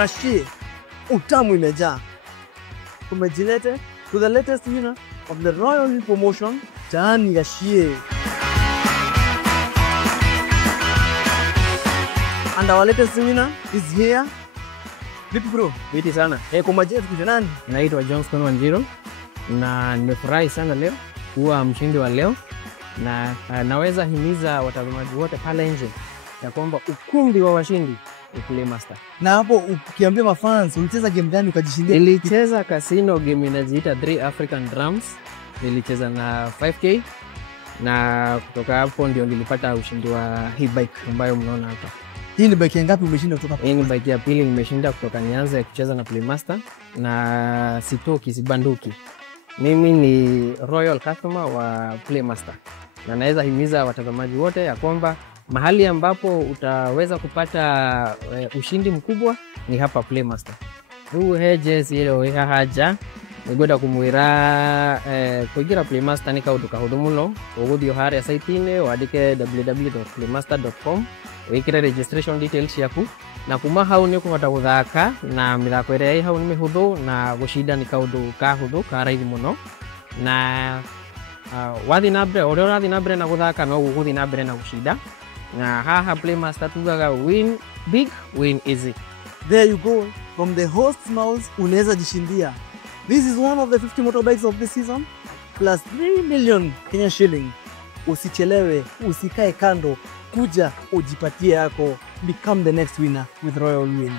Rashie, utamu imejaa. Tumejilete to the latest winner of the Royal Win promotion, Jan Rashie. And our latest winner is here. Vipi bro? Viti sana. Kwa majina tukuja nani? Naitwa Johnston Wanjiru na nimefurahi sana leo kuwa mshindi wa leo, na naweza himiza watazamaji wote pale nje ya kwamba ukumbi wa washindi ni Playmaster. Na hapo ukiambia mafans ulicheza game gani ukajishindia? Nilicheza casino game inajiita 3 African Drums. Nilicheza na 5K na kutoka hapo ndio nilipata ushindi wa hii bike ambayo mnaona hapa. Hii ni bike ngapi umeshinda kutoka hapo? Hii ni bike ya pili nimeshinda kutoka nianze kucheza na Playmaster, na sitoki sibanduki. Mimi ni Royal customer wa Playmaster. Na naweza himiza watazamaji wote ya kwamba mahali ambapo utaweza kupata ushindi mkubwa ni hapa Playmaster. Huu hedges ile haja nigoda kumwira kugira Playmaster ni kauduka hudumulo ugudio hare site-ine wadike www.playmaster.com wikire registration details yaku na kuma hau ni kuhota guthaka na mithako ire hau ni mihuthu na gucinda ni kaundu ka huthu ka raithi muno na wathi na mbere ore urathi na mbere na guthaka no guguthi na mbere na gucinda na haha Playmaster tugaga win big win easy. There you go, from the host's mouth unaweza jishindia. This is one of the 50 motorbikes of this season plus 3 million Kenya shilling. Usichelewe, usikae kando, kuja ujipatie yako, become the next winner with Royal Win.